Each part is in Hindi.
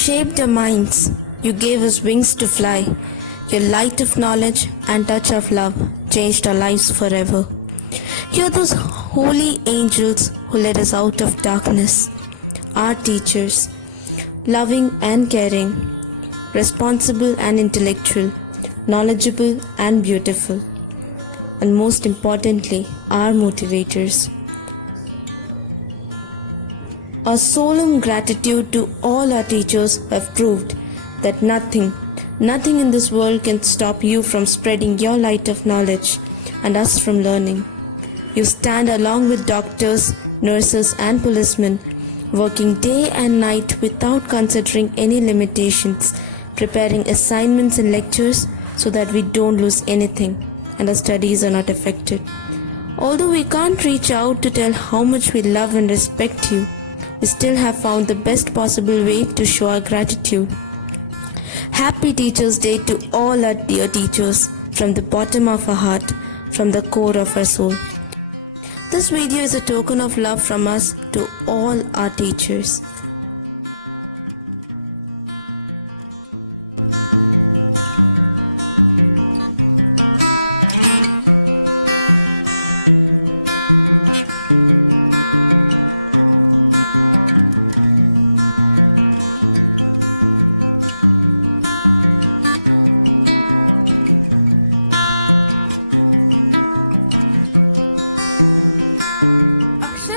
shaped our minds. You gave us wings to fly. Your light of knowledge and touch of love changed our lives forever. You are those holy angels who led us out of darkness. Our teachers, loving and caring, responsible and intellectual, knowledgeable and beautiful, and most importantly, our motivators. A solemn gratitude to all our teachers who have proved that nothing in this world can stop you from spreading your light of knowledge and us from learning. You stand along with doctors, nurses and policemen, working day and night without considering any limitations, preparing assignments and lectures so that we don't lose anything and our studies are not affected. Although we can't reach out to tell how much we love and respect you, we still have found the best possible way to show our gratitude. Happy Teachers' Day to all our dear teachers from the bottom of our heart, from the core of our soul. This video is a token of love from us to all our teachers.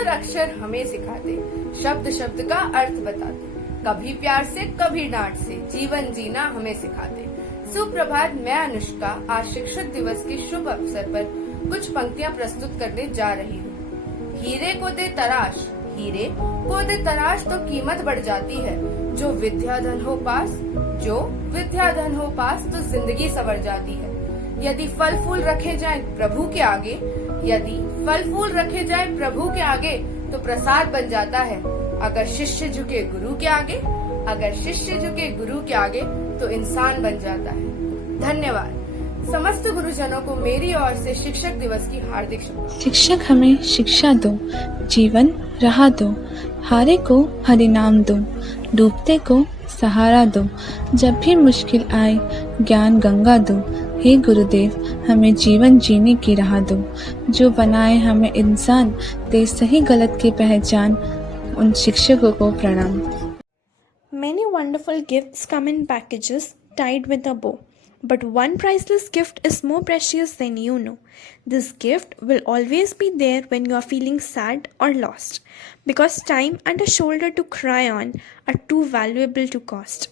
अक्षर हमें सिखाते, शब्द शब्द का अर्थ बताते, कभी प्यार से कभी डांट से जीवन जीना हमें सिखाते। सुप्रभात, मैं अनुष्का आज शिक्षक दिवस के शुभ अवसर पर कुछ पंक्तियां प्रस्तुत करने जा रही हूँ। हीरे को दे तराश तो कीमत बढ़ जाती है। जो विद्याधन हो पास तो जिंदगी संवर जाती है। यदि फल फूल रखे जाएं प्रभु के आगे तो प्रसाद बन जाता है। अगर शिष्य झुके गुरु के आगे तो इंसान बन जाता है। धन्यवाद। समस्त गुरुजनों को मेरी ओर से शिक्षक दिवस की हार्दिक शुभकामनाएं। शिक्षक हमें शिक्षा दो, जीवन राह दो, हारे को हरि नाम दो, डूबते को सहारा दो, जब भी मुश्किल आए ज्ञान गंगा दो। हे गुरुदेव, हमें जीवन जीने की राह दो, जो बनाए हमें इंसान, दे सही गलत की पहचान, उन शिक्षकों को प्रणाम। Many wonderful gifts come in packages tied with a bow, but one priceless gift is more precious than you know. This gift will always be there when you are feeling sad or lost, because time and a shoulder to cry on are too valuable to cost.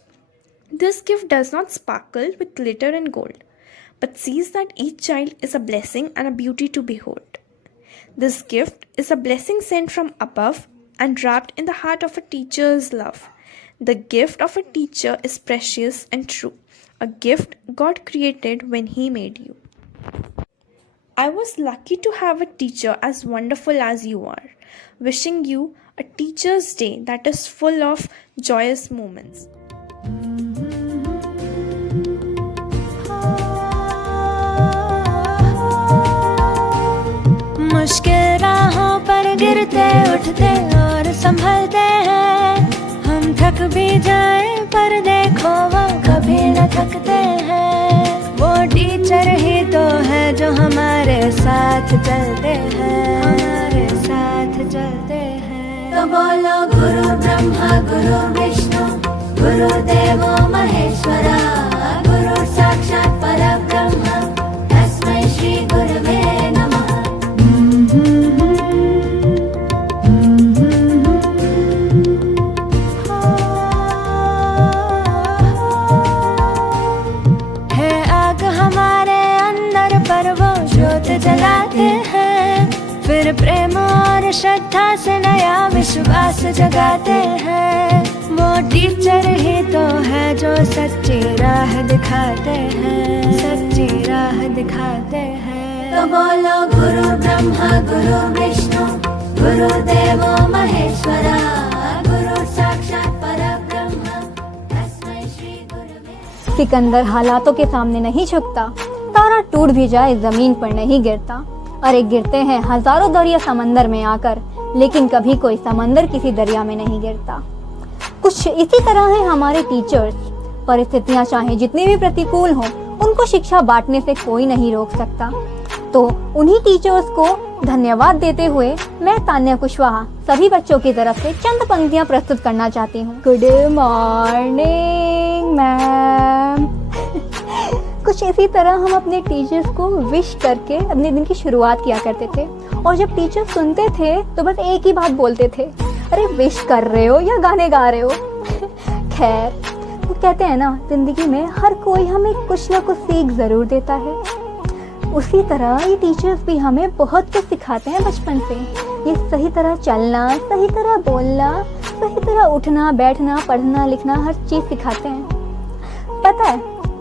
This gift does not sparkle with glitter and gold, but sees that each child is a blessing and a beauty to behold. This gift is a blessing sent from above and wrapped in the heart of a teacher's love. The gift of a teacher is precious and true, a gift God created when He made you. I was lucky to have a teacher as wonderful as you are. Wishing you a Teacher's Day that is full of joyous moments. मुश्किल राहों पर गिरते उठते और संभलते हैं। हम थक भी जाएं पर देखो वो कभी न थकते हैं। वो टीचर ही तो है जो हमारे साथ चलते हैं, तो बोलो गुरु ब्रह्मा गुरु विष्णु गुरुदेवो महेश्वरा, गुरु साक्षात् परब्रह्म तस्मै श्री गुरवे नमः। जलाते हैं, फिर प्रेम और श्रद्धा से नया विश्वास जगाते हैं। वो टीचर ही तो है जो सच्ची राह दिखाते हैं, तो बोलो गुरु ब्रह्मा गुरु विष्णु गुरुदेवो महेश्वरा, गुरु साक्षात् परब्रह्म तस्मै श्री गुरवे। सिकंदर हालातों के सामने नहीं झुकता, तारा टूट भी जाए जमीन पर नहीं गिरता। अरे गिरते हैं हजारों दरिया समंदर में आकर, लेकिन कभी कोई समंदर किसी दरिया में नहीं गिरता। कुछ इसी तरह है हमारे टीचर्स। परिस्थितियां चाहे जितनी भी प्रतिकूल हों, उनको शिक्षा बांटने से कोई नहीं रोक सकता। तो उन्हीं टीचर्स को धन्यवाद देते हुए मैं तान्या कुशवाहा सभी बच्चों की तरफ से चंद पंक्तियां प्रस्तुत करना चाहती हूँ। Good morning ma'am. कुछ इसी तरह हम अपने टीचर्स को विश करके अपने दिन की शुरुआत किया करते थे, और जब टीचर सुनते थे तो बस एक ही बात बोलते थे, अरे विश कर रहे हो या गाने गा रहे हो। खैर, वो कहते हैं ना, जिंदगी में हर कोई हमें कुछ ना कुछ सीख ज़रूर देता है। उसी तरह ये टीचर्स भी हमें बहुत कुछ सिखाते हैं बचपन से। ये सही तरह चलना, सही तरह बोलना, सही तरह उठना बैठना, पढ़ना लिखना, हर चीज़ सिखाते हैं। पता है,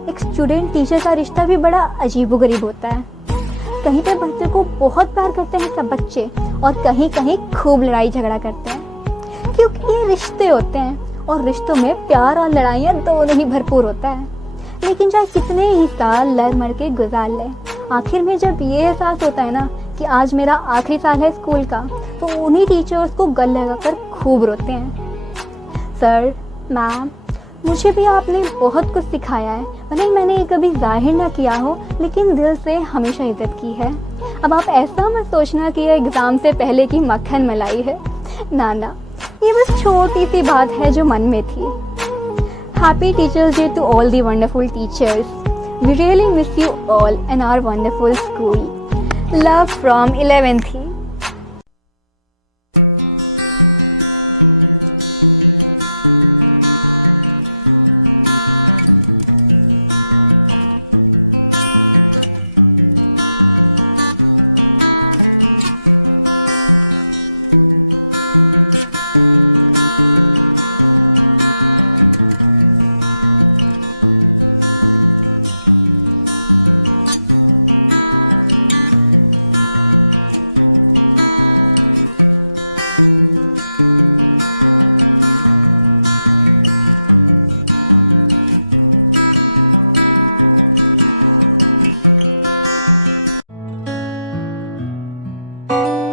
एक स्टूडेंट टीचर का रिश्ता भी बड़ा अजीबोगरीब होता है। कहीं पे बच्चे को बहुत प्यार करते हैं सब बच्चे, और कहीं कहीं खूब लड़ाई झगड़ा करते हैं, क्योंकि ये रिश्ते होते हैं और रिश्तों में प्यार और लड़ाइयाँ दोनों ही भरपूर होता है। लेकिन चाहे कितने ही साल लड़ मर के गुजार ले, आखिर में जब ये एहसास होता है ना कि आज मेरा आखिरी साल है स्कूल का, तो उन्हीं टीचर्स को गले लगाकर खूब रोते हैं। सर, मैम, मुझे भी आपने बहुत कुछ सिखाया है, भले ही मैंने ये कभी जाहिर ना किया हो, लेकिन दिल से हमेशा इज्जत की है। अब आप ऐसा मत सोचना कि ये एग्ज़ाम से पहले की मक्खन मलाई है। ना ना, ये बस छोटी सी बात है जो मन में थी। Happy teachers day to all the wonderful teachers. We really miss you all in our wonderful school. Love from 11th.